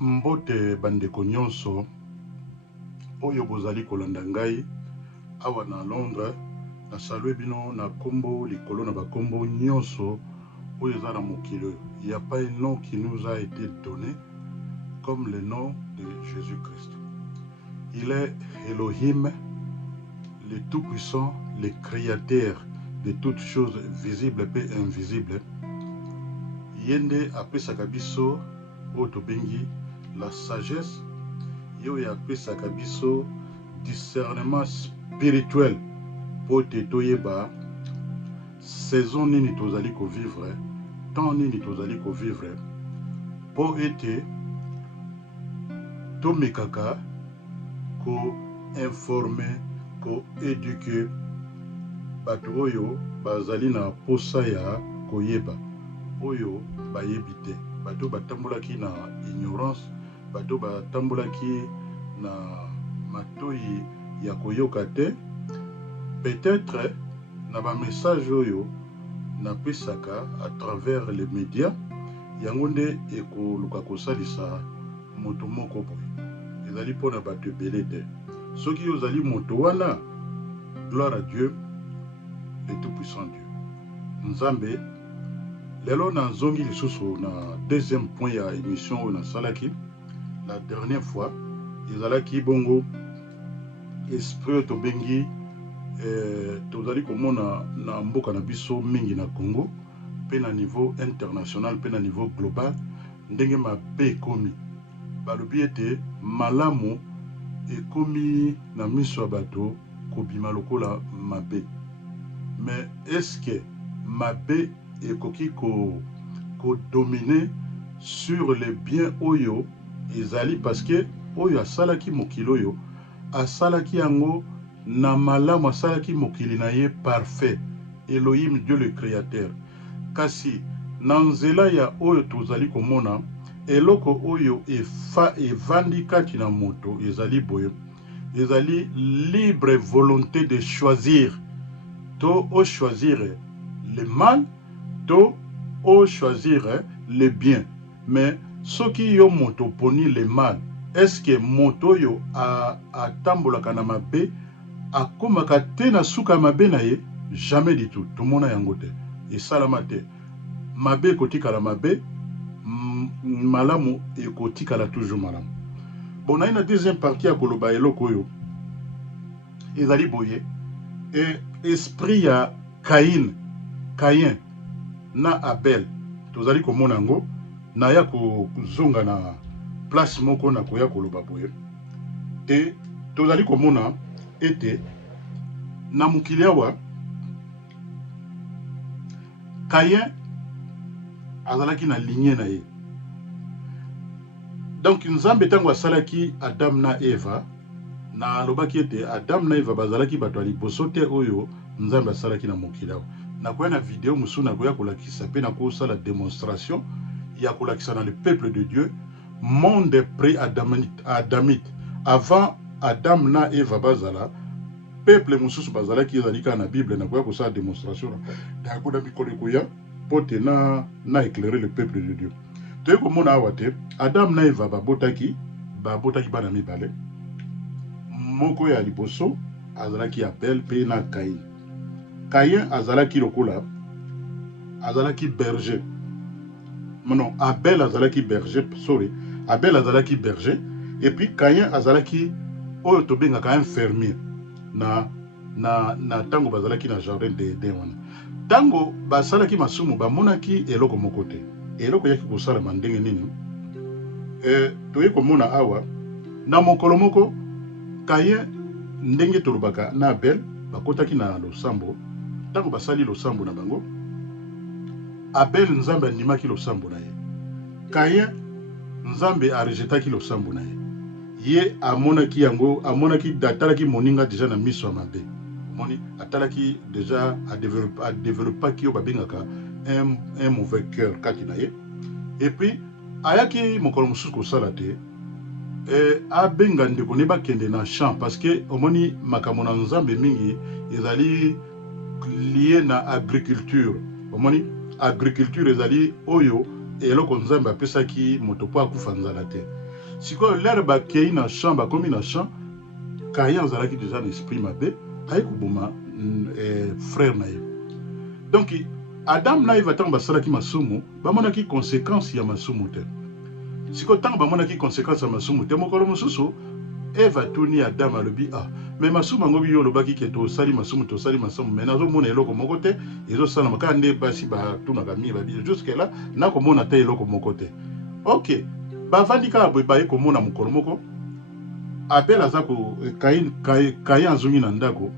Mbote bandeko nyonso oyo bozali kolanda ngai awa na Londres, na salue bino na kombo likolo na bakombo nyonso oyo eza na mokili. Il n'y a pas un nom qui nous a été donné comme le nom de Jésus-Christ. Il est Elohim, le Tout-Puissant, le Créateur de toutes choses visibles et invisibles. Yende apesaka biso oyo tobengi la sagesse, yo ya apesaka biso discernement spirituel po te toyeba saison nini tozali kovivre, temps nini tozali kovivre, po ete tomekaka ko informer, ko éduquer bato oyo bazali na posa ya koyeba oyo bayebi te, bato batambolaki na ignorance, bato batambolaki na matoyi ya koyoka te. Peut-être na ba message oyo na pesaka à travers les médias yango nde ekoluka kosalisa moto moko boye, ezali mpona bato ebele te. Soki ozali moto wana, gloire à Dieu, le tout-puissant Dieu. Nzambe lelo na zongi lisusu na deuxième point ya émission oyo nasalaki la dernière fois, ezalaki bongo esprit tobengi tozali komona na mboka na biso mingi na Congo pe na niveau international pe na niveau global ndenge mabe ekomi, balobi ete malamu ekomi na miso ya bato kobima lokola mabe. Mais est-ce que mabe ekoki ko dominer sur le bien oyo ezali, parce que oyo asalaki mokili oyo asalaki yango na malamu, asalaki mokili na ye parfait, Elohim Dieu le créateur. Kasi na nzela ya oyo tozali komona eloko oyo evandi kati na moto ezali boye, ezali libre volonté de choisir, to o choisir le mal, to o choisir le bien. Mais soki yo moto poni le mal, est-ce que moto yo atambolaka na mabe akomaka te na suka mabe na ye? Jamais du tout. Tomona yango te, esalama te. Mabe ekotikala mabe, malamu ekotikala toujours malamu. Bon, na deuxième partie ya koloba eloko oyo ezali boye, et esprit ya Caïn na Abel tozali komona yango na ya kozonga na place moko na koya koloba boye, te tozali komona ete na mokili awa Caïn azalaki na lignée na ye. Donc Nzambe tango asalaki Adam na Eva, na alobaki ete Adam na Eva bazalaki bato ya liboso te oyo Nzambe asalaki na mokili awa. Na koya na video musu na koya kolakisa pe na kosala démonstration ya kolakisa na le peuple de Dieu, monde pré-adamite, avant Adam na Eva bazala, peuple mususu bazalaki ezalika na Bible, na koya kosala démonstration na koya mikolo koya pote na éclairer le peuple de Dieu. Toye komona awa te Adam na Eva babotaki bana mibale, moko ya liboso azalaki Abel pe na Caïn. Caïn azalaki lokola azalaki berger. Non, Abel azalaki berger, sorry. Abel azalaki berger, et puis Caïn azalaki oyo tobengaka un fermier na tango bazalaki na jardin de wana. Tango basalaki masumu bamonaki eloko moko te. Eloko yaki kosalama ndenge nini? Toye komona awa na mokolo moko Caïn ndenge tolobaka na Abel bakotaki na losambo. Tango basali losambo na bango, Abel Nzambe andimaki losambo na ye. Caïn Nzambe arejetaki losambo na ye. Ye amonaki yango, atalaki moninga déjà na miso ya mabe. Moni atalaki déjà a développaki yo babengaka un mauvais cœur kati na ye. Et puis ayaki mokolo mosusu kosala te, abenga ndeko ne bakende na champ, parce que omoni makambo na Nzambe mingi ezali lié na agriculture. Omoni agriculture ezali oyo eloko Nzambe apesaki moto po akufa nzala te. sikoyo lere bakei na champ bakomi na champ Kayin azalaki déjà l'esprit mabe aye koboma frère na ye donc Adam na Eva ntango basalaki masumu bamonaki conséquence ya masumu te sikoyo ntango bamonaki conséquence ya masumu te mokolo mosusu Eva tuni Adam alobi mais masumu yango biyo olobaki ke tosali masumu mais nazomona eloko moko te ezosalama kaka nde basi batunaka mie babi jusque là nakomona te eloko moko te ok bavandi kaka boye baye komona mokolo moko Abel aza ko Kayin azongi na ndako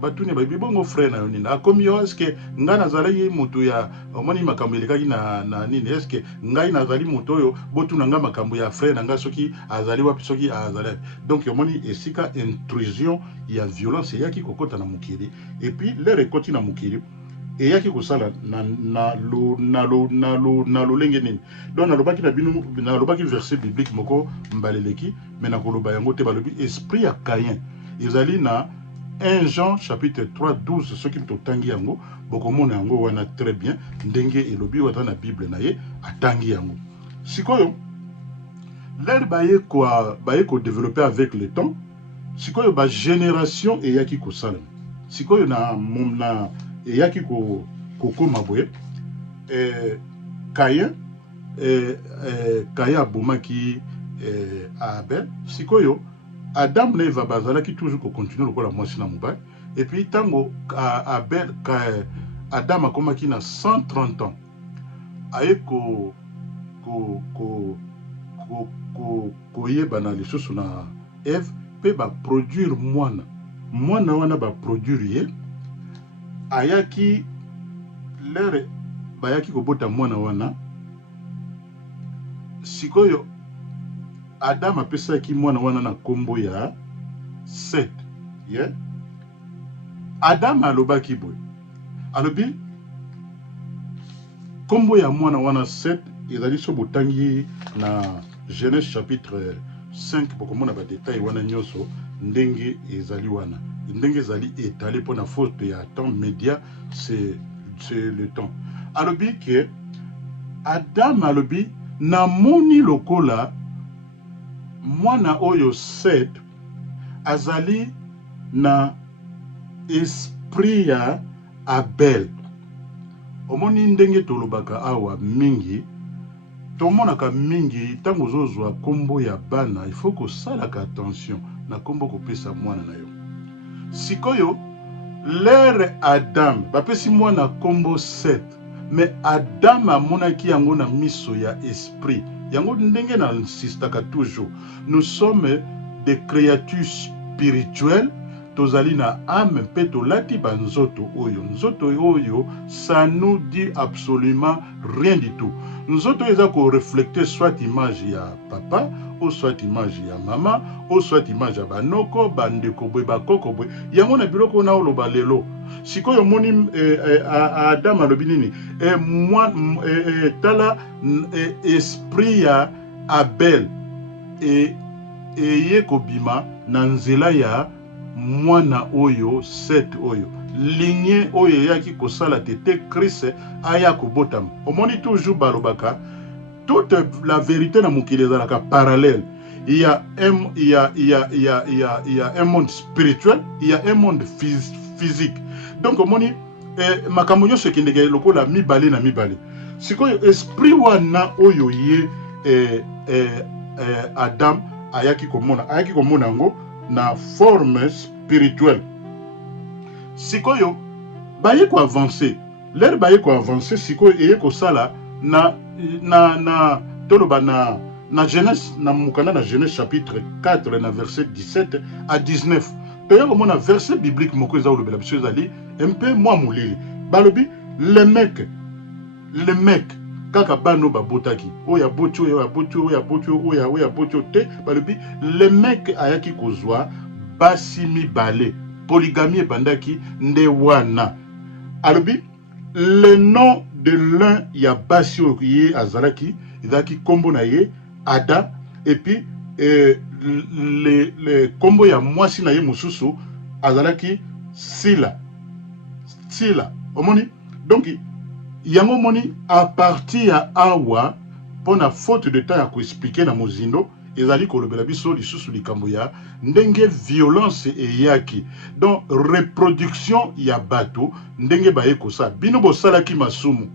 batuni babi bongo frère na yo nini akomi yo eske ngai nazalaki moto ya omoni makambo elekaki na nini eske ngai nazali moto oyo botuna nga makambo ya frère na nga soki azali wapi soki azali donc omoni esika intrusion ya violence eyaki kokota na mokili et puis lere ekoti na mokili eyaki kosala na lolenge nini donc nalobaki na bino nalobaki verset biblique moko mbaleleki mais nakoloba yango te balobi esprit ya Kayin ezali na 1 Jean chapitre 3 12 soki totangi yango bokomona yango wana très bien ndenge elobi wata na bible na ye atangi yango sikoyo lere baye ko développer avec le temps sikoyo ba génération eyaki kosala sikoyo na eyaki kokoma boye Kayin abomaki Abel sikoyo Adam na Eva bazalaki toujours continuer lokola mwasi na mobali et puis tango Adam akomaki na 130 ans aye koyeba na lisusu na Eve pe baproduire mwana wana baproduire ye ayaki lere bayaki kobota mwana wana sikoyo Adam apesaki mwana wana na kombo ya Seth Adam alobaki boye alobi kombo ya mwana wana Seth ezali so botangi na Genèse chapitre 5 bokomona ba détail wana nyonso ndenge ezali wana ndenge ezali étalé pour na faute ya temps média c'est le temps alobi ke Adam alobi na moni lokola mwana oyo Seth azali na esprit ya Abel omoni ndenge tolobaka awa mingi tomonaka mingi tango ozozwa kombo ya bana il faut kosalaka attention na kombo kopesa mwana na yo sikoyo lere Adam bapesi mwana kombo Seth mais Adam amonaki yango na miso ya esprit yango ndenge na insistaka toujours nous sommes des créatures spirituelles tozali na âme pe tolati banzoto oyo ça nous dit absolument rien du tout nzoto eza ko reflecter soit image ya papa ou soit image ya mama ou soit image ya banoko bandeko boye bakoko boye yango na biloko na oloba lelo sikoyo moni Adam alobi nini tala esprit ya Abel eye kobima na nzela ya mwana oyo Seth oyo lignée oyo yaki kosala tete Christ aya kobotama omoni toujours balobaka toute la vérité na mokili ezalaka parallèle il y a un monde spirituel il y a un monde physique donc omoni makambo nyonso ekendeke lokola mibale na mibale sikoyo esprit wana oyo ye Adam ayaki komona yango na forme spirituelle sikoyo baye ko avancer l'air baye ko avancer sikoyo eye ko sala na toloba na Genèse na mukana na Genèse chapitre 4 na verset 17 à 19 toya komona verset biblique moko eza olobela biso ezali un peu moi mulili balobi le mec kaka bano babotaki oya boti te balobi le mec ayaki kozwa basi mibale polygamie ebandaki nde wana alobi le nom de l'un ya basi oyo ye azalaki ezalaki kombo na ye Ada et puis le kombo ya mwasi na ye mosusu azalaki Sila omoni donc yango moni à partir ya awa pona faute de temps ya ko expliquer na mozindo ezali kolobela biso lisusu likambo ya ndenge violence eyaki. Donc reproduction ya bato ndenge baye kosa bino bosalaki masumu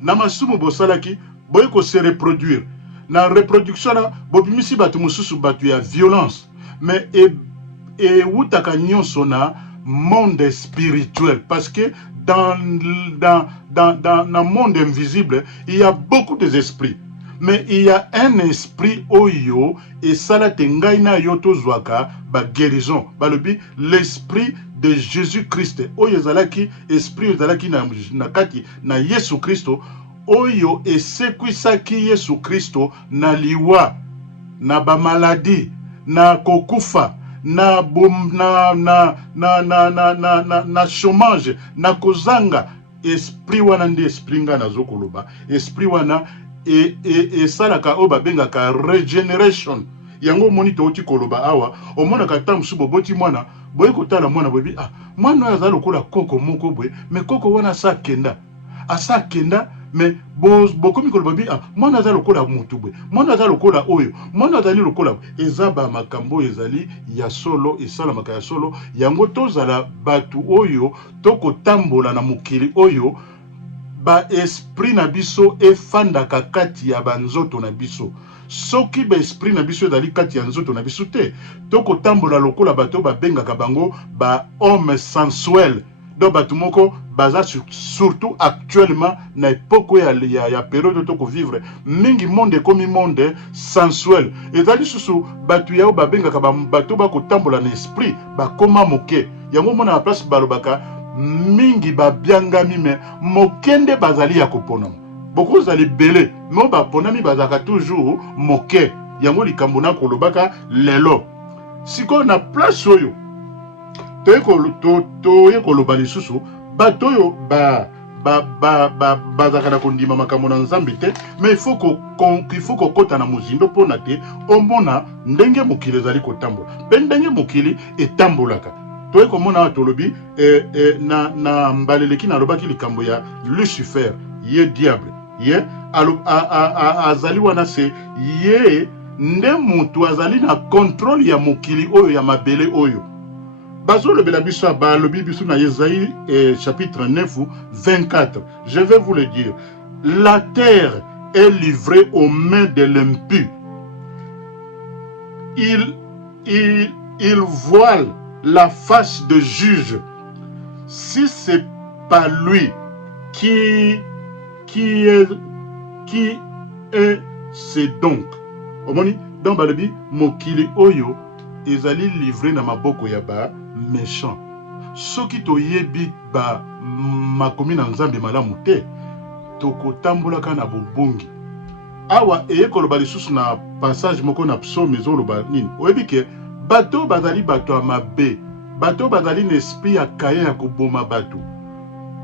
na masumu bosalaki boye ko se reproduire na reproduction na bobimisi bato mosusu bato ya violence mais wutaka nyonso na monde spirituel parce que dans le monde invisible il y a beaucoup d'esprits. Mais il y a un esprit oyo et salate ngai na yo tozwaka ba guérison balobi l'esprit de Jésus-Christ oyo ezalaki esprit ezalaki na kati na Yesu Kristo oyo esekwisaki Yesu Kristo na liwa na ba maladie na kokufa na chômage na kozanga esprit wana nde esprit nga nazokoloba esprit wana et salaka o babengaka regeneration yango moni touti koloba awa omona kata musubo boti mwana boye kotala mwana bobi mwana azali lokola koko moko boye mais koko wana asa kenda mais bokomi koloba bi mwana azali lokola mutu boye mwana azali lokola oyo mwana azali lokola ezaba makambo ezali ya solo esalamaka ya solo yango tozala batu oyo tokotambola na mokili oyo ba esprit na biso efandaka kati ya banzoto na biso soki ba esprit na biso ezali kati ya nzoto na biso te tokotambola lokola bato babengaka bango ba homme sensuel donc bato moko baza surtout actuellement na époque ya période toko vivre mingi monde ekomi monde sensuel ezali susu bato yao babengaka bato bakotambola na esprit bakoma moke yango mona na place balobaka mingi babiangami me mokende bazali ya koponama boko zali bele no baponami bazaka toujours moke yango likambo na kolobaka lelo siko na place oyo toye koloba lisusu bato oyo bazaka na kondima makambo na nzambe te mais il faut kokota na mozindo mpona te omona ndenge mokili ezali kotambola mpe ndenge mokili etambolaka toye komona tolobi na mbaleleki nalobaki likambo ya Lucifer ye diable ye azali wana se ye nde mutu azali na contrôle ya mokili oyo ya mabele oyo bazolobela biso balobi biso na Ésaïe chapitre 9 24 je vais vous le dire la terre est livrée aux mains de l'impie il voile la face de juge. Si c'est pas lui qui est c'est donc. Omoni dans balobi mokili oyo ezali livré na maboko ya ba méchant. Soki toyebi ba makomi na nzambe malamu te tokotambolaka na bobongi. Awa eyekoloba lisusu na passage moko na psaume ezoloba nini oyebi ke bato bazali bato ya mabe bato bazali na esprit ya kaye ya koboma bato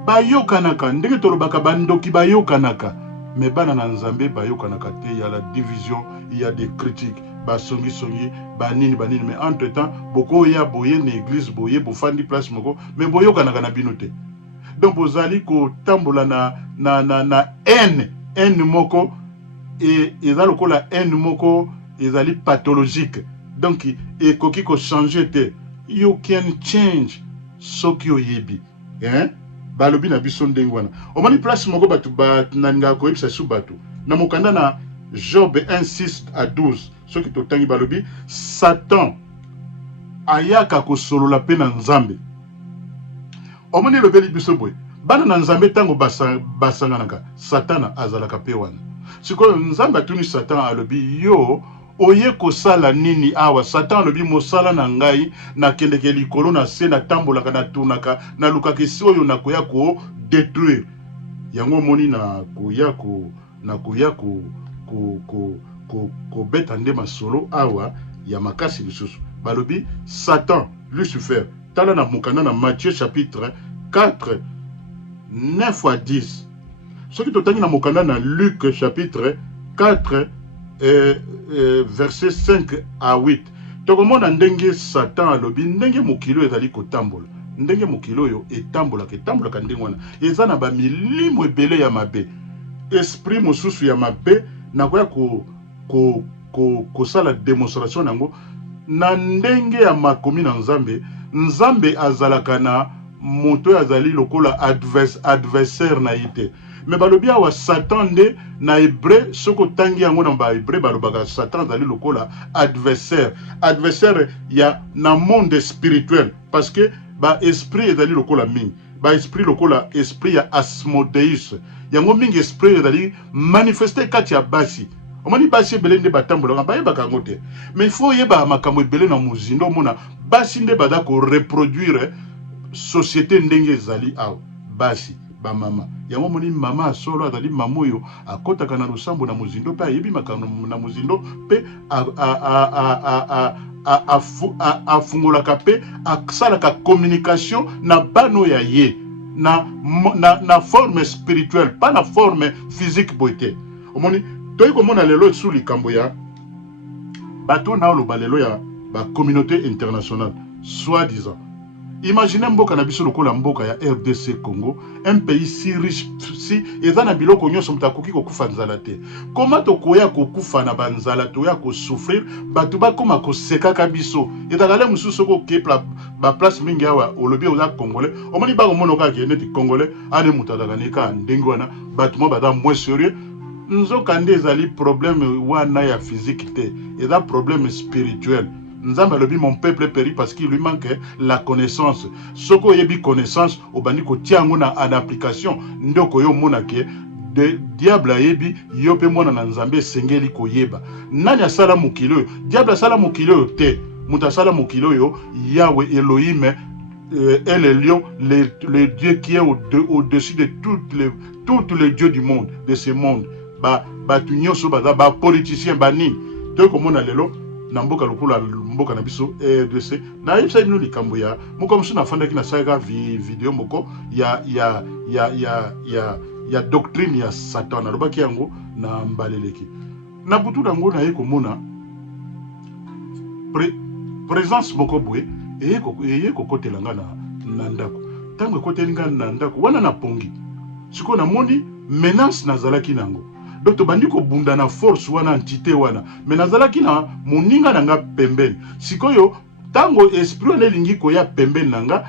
bayokanaka ndenge tolobaka bandoki bayokanaka me bana na nzambe bayokanaka te ya la division il y a des critiques basongi banini mais entre temps boko ya boye na église boye bofandi place moko mais boyokanaka na bino te donc bozali kotambola na haine moko et eza lokola haine moko ezali pathologique donc ekoki ko changer te you can change soki oyebi balobi na biso ndenge wana omoni place moko bato bananga koyebisa su bato na mokanda na Job 1:6 à 12 soki totangi balobi Satan ayaka kosolola pe na nzambe omoni lobeli biso boye bana na nzambe tango basanganaka Satana azalaka pe wana sikoyo nzambe atuni Satan alobi yo oye kosala nini awa Satan alobi mosala na ngai na kendeke likolo na se na tambolaka na tunaka na lukaka esi oyo nakoya ko détruire yango moni na koya ko beta nde masolo awa ya makasi lisusu balobi Satan Lucifer tala na mokanda na Matthieu chapitre 4 9 à 10 soki totangi na mokanda na Luc chapitre 4 verset 5 à 8 tokomona ndenge Satan alobi ndenge mokilo ezali kotambola ndenge mokilo oyo etambolaka ndenge wana eza na bamilimo ebele ya mabe esprit mosusu ya mabe nakoya kosala démonstration nango na ndenge ya makomi na nzambe. Nzambe azalaka na moto azali lokola adversaire na ite. Mais balobi awa Satan nde na hébreu soko tangi yango na ba hébreu balobaka Satan azali lokola adversaire. Adversaire ya na monde spirituel parce que ba esprit ezali lokola mingi. Ba esprit lokola esprit ya Asmodeus. Yango mingi esprit ezali manifester kati ya basi. Omoni basi ebele nde batambola ba yeba kango te. Mais il faut yeba makambo ebele na muzindo mona basi nde bada ko reproduire société ndenge ezali awa basi ba mama. Yango moni mama solo azali mamoyo akotaka na lusambo na muzindo pe ayebi makambo na muzindo pe afungolaka pe asalaka communication na bano ya ye na forme spirituelle pas na forme physique boite. Omoni toyi komona lelo sous likambo ya bato na oloba lelo ya ba communauté internationale soi-disant. Imaginez mboka na biso lokola mboka ya RDC Congo, un pays si riche, si ezana biloko nyonso mutakoki kokufa nzala te. Comment tokoya kokufa na banzala toya ko souffrir, batu ba koma ko sekaka biso. Ezakale mususu ko kepla ba place mingi awa olobi oza congolais. Omoni ba komono ka ke neti congolais, ane mutadaka nika ndenge wana, batu mo bada moins sérieux. Nzoka nde ezali problème wana ya physique te, eza problème spirituel. Nzambe lobi mon peuple périt parce qu'il lui manque la connaissance. Soko yebi connaissance obandi ko tiango na en application ndoko yo monake de diable yebi yo pe mona na nzambe sengeli ko yeba. Nani asala mukilo? Diable asala mukilo te. Muta asala mukilo yo Yahweh Elohim est le lion, le Dieu qui est au-dessus de tous les dieux du monde, de ce monde. Ba tunyoso ba politicien bani. To ko mona lelo na mboka lokula mboka na biso RDC na yebisa bino likambo ya moko msu na fandaki na saga video moko ya doctrine ya Satan alobaki yango na mbaleleki na butu nango na yeko mona présence moko boye yeko kotelanga na ndako tango kotelinga na ndako wana na pongi siko na moni menace nazalaki nango. Donc bandi ko bunda na force wana entité wana mais nazalaki na moninga nanga pembeni sikoyo tango esprit wana lingi ko ya pembeni nanga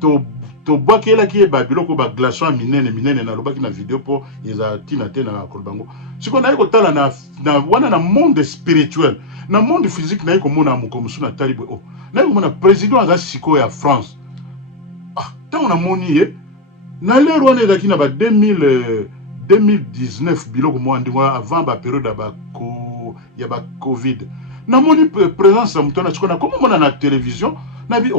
to bwakela ki ba biloko ba glaçon minene na lobaki na video po eza tina te na kolbango siko na yeko tala na wana na monde spirituel na monde physique na yeko mona mukomusu na talibo na yeko mona président aza siko ya France tango na moni ye na lero wana ezaki na ba 2019 biloko mwandingwa avant ba période ya ba Covid. Na moni présence ya mutona chikona comme mona na télévision na bi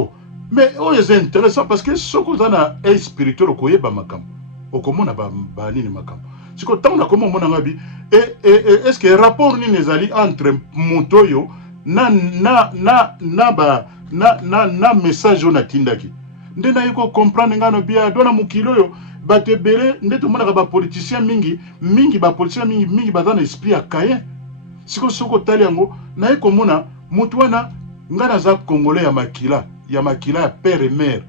mais c'est intéressant parce que soko zana est spirituel koyeba makambo. Okomona ba nini makambo. Siko tango na komo mona ngabi est-ce que rapport ni nezali entre mutoyo na message on atindaki. Ndena yiko comprendre ngano bia dona mukilo yo batebele ndeto mona ba politicien mingi ba politicien mingi bazana esprit ya Caïn. Siko tali yango na yiko mona mutu wana ngana za congolais ya makila ya père et mère.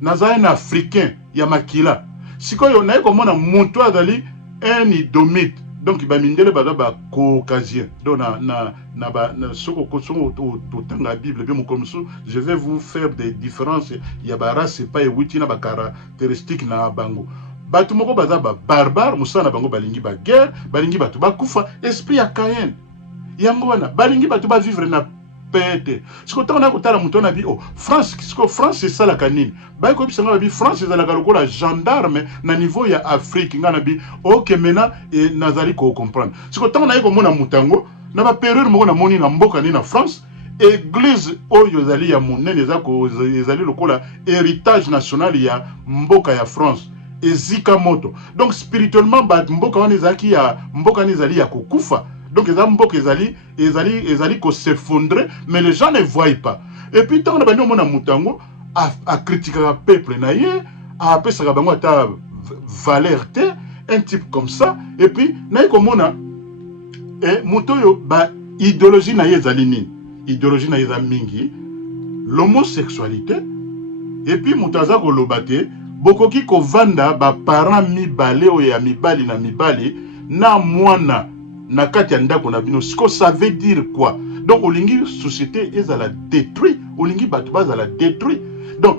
Naza un africain ya makila. Siko yo na yiko mona mutu azali un idomite. Donc ba mindele ba caucasien. Donc na soko kosongo to tanga Bible bien comme ça, je vais vous faire des différences ya ba race pas et wuti na ba caractéristiques na bango. Batu moko baza ba barbare musana bango balingi ba guerre, balingi batu ba kufa esprit ya Caïn. Yango wana balingi batu ba vivre na pete. Siko tanga ko tala muto na bi France, siko France c'est ça la canine. Ba ko bisanga ba bi France c'est la lokola gendarme na niveau ya Afrique ngana bi OK maintenant et nazali ko comprendre. Siko tanga ko mona mutango na ba période moko na moni na mboka ni na France église oyo ezali ya monene ezali lokola héritage national ya mboka ya France ezika moto. Donc spirituellement ba mboka wana ezaki ya mboka ni ezali ya kokufa. Donc les mboka ezali ko s'effondrer mais les gens ne voient pas. Et puis tant na bandi mona mutango a critiquer le peuple na ye a pesaka bango ata valeur te un type comme ça et puis na ko mona mutoyo ba idéologie na ye ezali nini? Idéologie na ye za mingi l'homosexualité et puis mutaza ko lobate bokoki ko vanda ba parents mibale o ya mibali na mibali na mwana na kati ya ndako na bino siko ça veut dire quoi? Donc olingi société ezala détruit, olingi bato bazala détruit. Donc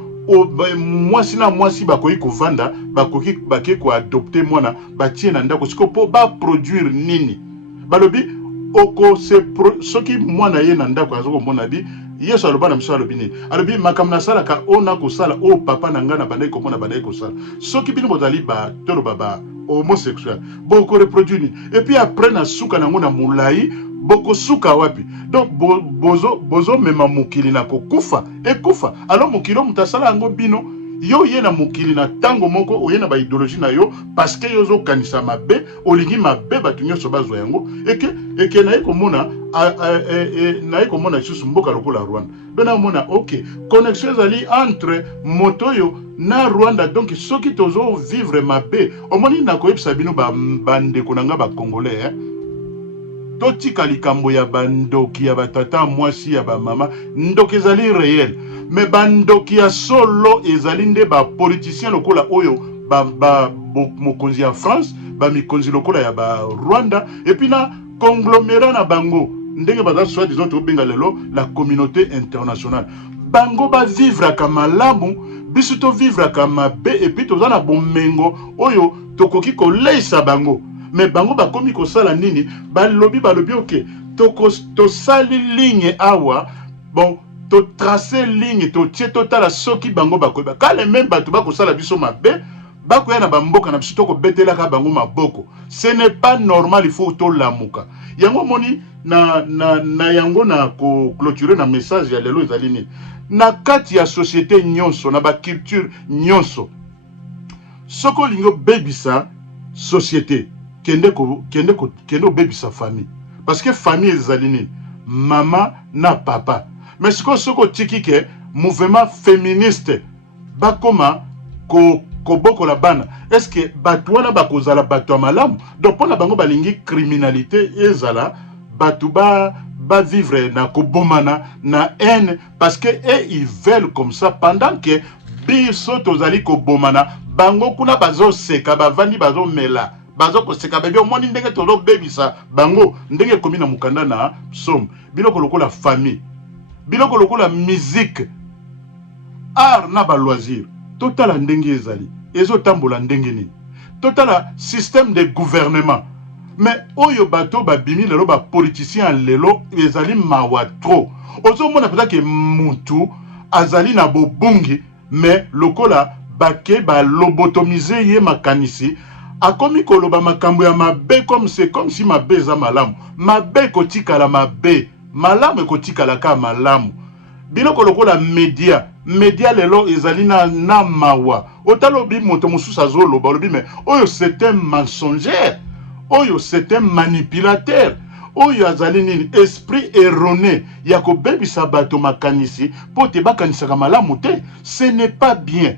mwasi na mwasi bakoki kovanda bakoki bake ko adopter mwana batie na ndako siko po ba produire nini balobi oko se soki mwana ye na ndako azoko mona bi yeso aloba na miso alobi nini alobi makambo nasalaka ona kosala o papa na ngai na bandai komona bandai kosala soki bino bozali ba tolo baba homosexuel boko reproduire nini et puis après na suka nango na mulai boko suka wapi donc bozo mema mokili na kokufa ekufa alors mokili mutasala yango bino yo ye na mokili na tango moko oye na ba idéologie na yo parce que yo zo kanisa mabe olingi mabe batu nyonso bazwa yango eke na ekomona na ekomona isusu mboka lokola Rwanda bena mona ok connexion ezali entre motoyo na Rwanda donc soki tozo vivre mabe omoni na koyebisa bino bandeko na nga ba congolais totika likambo ya bandoki ya batata mwasi ya bamama ndoki ezali réel mais bandoki ya solo ezali nde ba politicien lokola oyo mokonzi ya France ba mikonzi lokola ya ba Rwanda et puis na conglomérat na bango ndenge baza soit disons to benga lelo la communauté internationale bango ba vivre ka malamu biso to vivre ka mabe et puis toza na bomengo oyo tokoki ko leisa bango mais bango bakomi ko sala nini balobi ok to sali ligne awa bon to tracer ligne to tie totala soki bango bakoba kale même bato bako sala biso mabe bako ya na bamboka na biso to ko betela ka bango maboko ce n'est pas normal il faut to lamuka yango moni na yango na ko clôturer na message ya lelo ezali nini na kati ya société nyonso na ba culture nyonso soko lingo bebisa société kende bebisa famille parce que famille ezali nini mama na papa mais soko tiki ke mouvement féministe bakoma ko boko la bana est-ce que bato wana bakozala bato ya malamu donc pona bango balingi criminalité ezala bato ba vivre na kobomana na haine parce que ils veulent comme ça pendant que biso tozali kobomana bango kuna bazo seka bavandi bazo mela bazo koseka bebe omoni ndenge tozo bebisa bango ndenge komi na mukanda na som biloko lokola famille biloko lokola musique art na ba loisir totala ndenge ezali ezo tambola ndenge nini totala système de gouvernement mais oyo bato babimi lelo ba politicien lelo ezali mawa trop ozo mona peut-être que mutu azali na bobungi mais lokola bake ba lobotomiser ye makanisi akomi koloba makambo ya mabe comme c'est comme si mabe za malamu mabe kotikala mabe malamu kotikala ka malamu biloko lokola media lelo ezali na mawa otalobi moto mususu azoloba lobi mais oyo c'est un mensongère oyo c'est un manipulateur oyo azali nini esprit erroné ya kobebisa bato makanisi po te bakanisaka malamu te ce n'est pas bien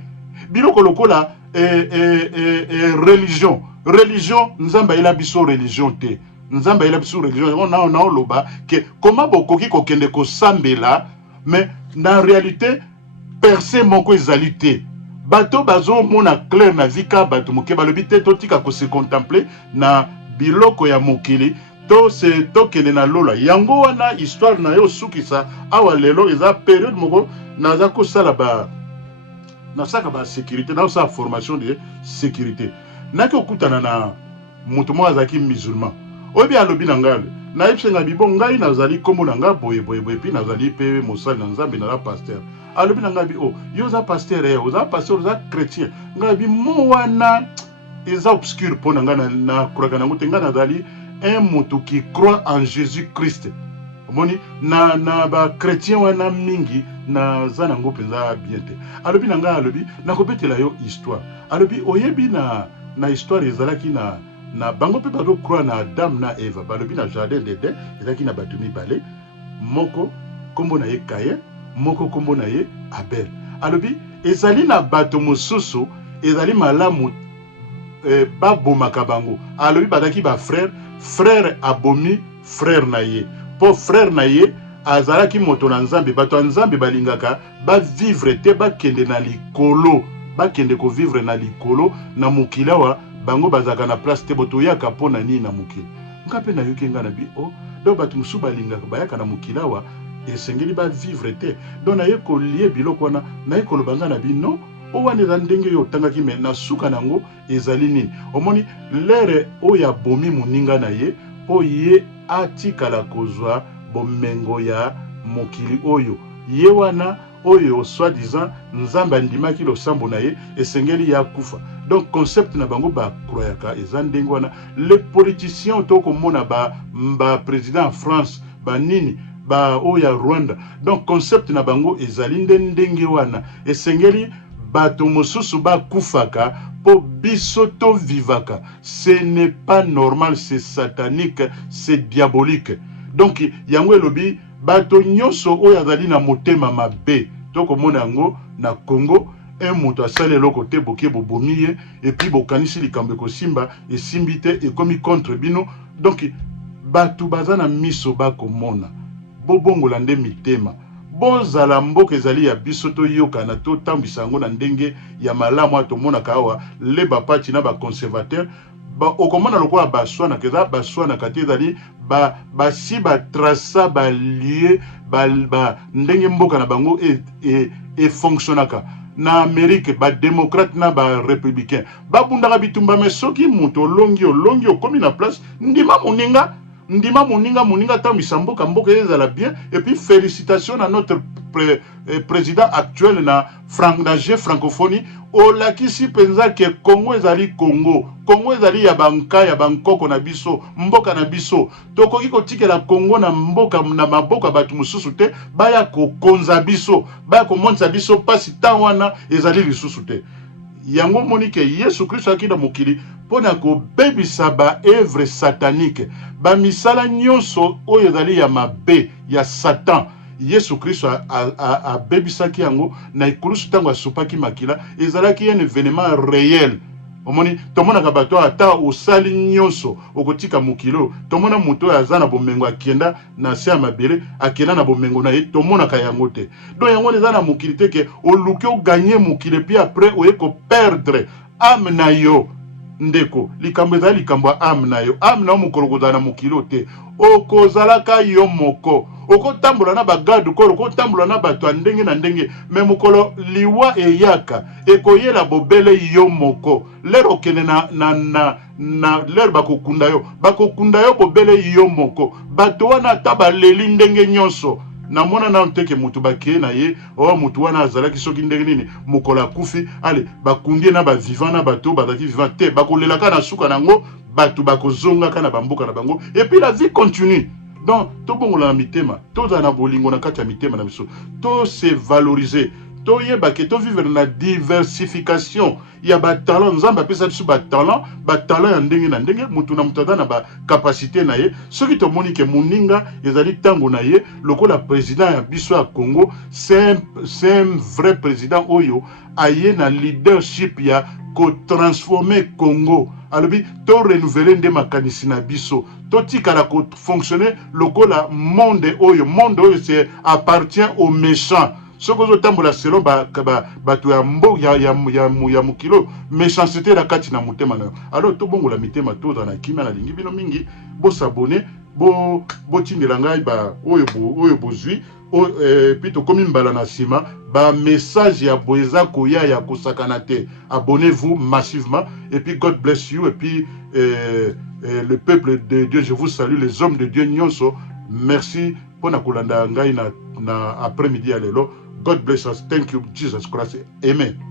biloko lokola religion nzamba ila biso religion te nzamba ila biso religion on a oloba que comment bokoki kokende ko sambela mais na réalité percé moko ezali te bato bazo mona clair na vika bato moke balobi te totika ko se contempler na biloko ya mokili to se tokende na lola yango wana histoire na yo sukisa awa lelo eza période moko naza kosala nasaka ba sécurité na sa formation de sécurité naki okutana na mutu mo azaki musulman obi alobi na ngale na yebsenga bibo ngai nazali kombo na nga boye puis nazali pe mosali na nzambe na la pasteur alobi na ngabi yo za pasteur oza pasteur oza chrétien ngabi mo wana eza obscur po na nga na kuraka na ngote nga nazali un mutu qui croit en Jésus-Christ moni na ba chrétien wana mingi na zana ngo penza bien te alobi na nga alobi na kobetela yo histoire alobi oyebi na histoire ezalaki na bango pe bazo croire na Adam na Eva balobi na jardin d'Eden ezalaki na bato mibale moko kombo na ye Caïn moko kombo na ye Abel alobi ezali na bato mosusu ezali malamu babomaka bango alobi badaki ba frère abomi frère na ye po frère na ye azalaki moto na nzambe bato ya nzambe balingaka bavivre te bakende na likolo bakende kovivre na likolo na mokili awa bango bazalaka na place te boto oyaka mpo na nini na mokili ngape na yoki nga na bi o donc bato mosusu balingaka bayaka na mokili awa esengeli bavivre te donc naye kolie biloko wana naye koloba nga na bi non o wana eza ndenge oyo otangaki me na suka nango ezali nini omoni lere oyo abomi moninga na ye mpo ye atikala kozwa bomengo ya mokili oyo ye wana oyo soi-disant nzambe andimaki losambo na ye esengeli ya kufa donc concept na bango bakroyaka eza ndenge wana les politiciens tokomona ba président en France banini ba oya Rwanda donc concept na bango ezali ndenge wana esengeli bato mosusu bakufaka po biso to vivaka ce n'est pas normal, c'est satanique, c'est diabolique donc yango elobi bato nyonso oyo azali na motema mabe tokomona yango na Congo un moto asali eloko te boke bobomi ye et puis bokanisi likambo ekosimba esimbi te ekomi contre bino donc bato baza na miso bakomona bobongola nde mitema bozala mboka ezali ya biso toyokana totambwisa yango na ndenge ya malamu ato monaka awa le bapati na baconservateur okomona lokola baswanaka eza baswanaka te ezali basi batrasa balie ndenge mboka na bango efonctionnaka na Amérique badémocrate na barépublicain babundaka bitumba me soki moto olongi okomi na place ndima moninga tambisa mboka ezala bien et puis félicitations à notre président actuel na francophonie olakisi penza ke Congo ezali ya banka ya bankoko na biso mboka na biso tokoki kotikela Congo na maboka bato mosusu te baya kokonza biso baya komonisa biso pasi tan wana ezali lisusu te yango monike Yesu Kristo akina mokili pona ko bebisa ba œuvre satanique ba misala nyonso oyo ezali ya mabe ya Satan Yesu Kristo a bebisaki yango na ikulusu tango asopaki makila ezalaki un événement réel omoni tomona ka bato ata osali nyonso okotika mokilo tomona moto aza na bomengo akenda na se ya mabele akenda na bomengo na ye tomona ka yango te donc yango eza na mokili te ke oluki oganye mokili puis après oye ko perdre âme na yo ndeko likambo ezali likambo ya âme na yo mokolo kozala na mokilo te okozalaka yo moko okotambola na bagade kolo okotambola na bato ya ndenge na ndenge me mokolo liwa eyaka ekoyela bobele yo moko lero okende na lero bakokunda yo bobele yo moko bato wana ata baleli ndenge nyonso namona na nteke mutu bakeye na ye o mutu wana azalaki soki ndenge nini mokolo akufi ale bakundie na bavivant na bato bazaki vivant te bakolelaka na suka nango bato bakozongaka na bamboka na bango et puis la vie continue donc tobongola na mitema tozala na bolingo na kati ya mitema na biso to se valoriser toyeba ke tovivre na diversification ya batalent nzambe apesa biso batalent ya ndenge na ndenge mutu na mutu aza na bakapasité na ye soki tomoni ke moninga ezali ntango na ye lokola président ya biso ya Congo c'est un vrai président oyo aye na leadership ya kotransformer Congo alobi to renouveler nde makanisi na biso totikala ko fonctionner lokola monde oyo c'est appartient aux méchants soko zotambola selon bato ya mokilo méchanceté la kati na motema na alors tobongola mitema toza na kimia na lingi bino mingi bosabone botindela ngai oyo bozwi puis tokomi mbala na nsima message ya boeza koya ya kosakana te abonnez-vous massivement et puis God bless you et puis le peuple de Dieu je vous salue les hommes de Dieu nyonso merci pona kolanda ngai na après-midi ya lelo God bless us. Thank you, Jesus Christ. Amen.